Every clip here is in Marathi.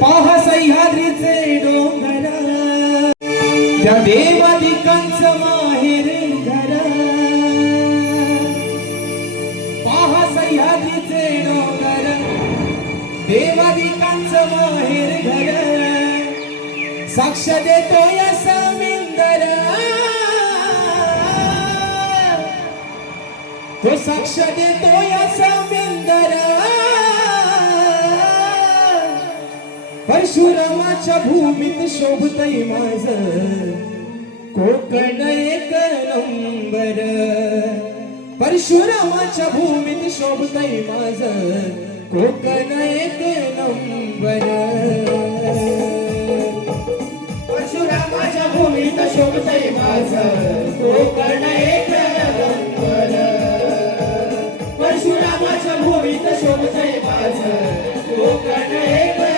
पहा सह्याद्रीचे डोंगर, त्या देवादिकांचं माहेर घर. पहा सह्याद्रीचे डोंगर, देवादिकांचं माहेर घर. साक्ष देतो या समिंदर, तो साक्ष देतो या समिंदर. परशुरामाच्या भूमीत शोभतय माझं कोकण एक नंबर. परशुरामाच्या भूमीत शोभतय माझं कोकण एक नंबर. परशुरामाच्या भूमीत शोभतय माझं कोकण एक नंबर. परशुरामाच्या भूमीत शोभतय माझं कोकण एक नंबर.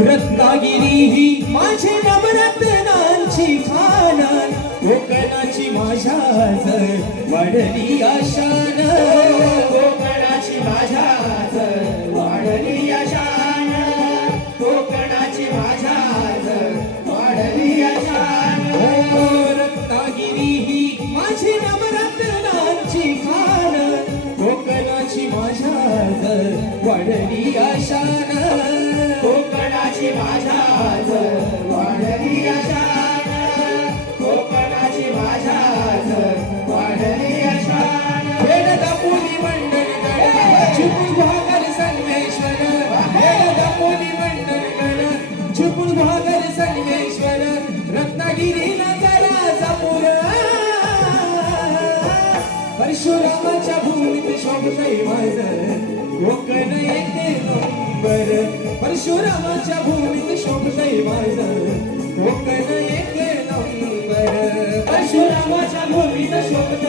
रत्नागिरी ही माझी नवरत्नांची खान, कोकणाची माझ्या वाढली आशान. कोकणाची माझ्या वाढली आशान. कोकणाची माझ्या वाढली आशान. रत्नागिरी ही माझी नवरत्नांची खान, कोकणाची माझ्या वाढली आशान. कोकणाची माझ्या वाढली आशान. कोकणाची माझ्या वाढली आशान. वेद दापोली मंडळगड चुकून भागर संगमेश्वर. वेद दापोली मंडळगड चुकून भागर संगमेश्वर. रत्नागिरी नगराचा पुर, परशुरामाच्या भूमीत शोभतय माझं कोकण एक नंबर. परशुरामाच्या भूमीत शोभतय माझं कोकण एक नंबर. परशुरामाच्या भूमीत शोभतय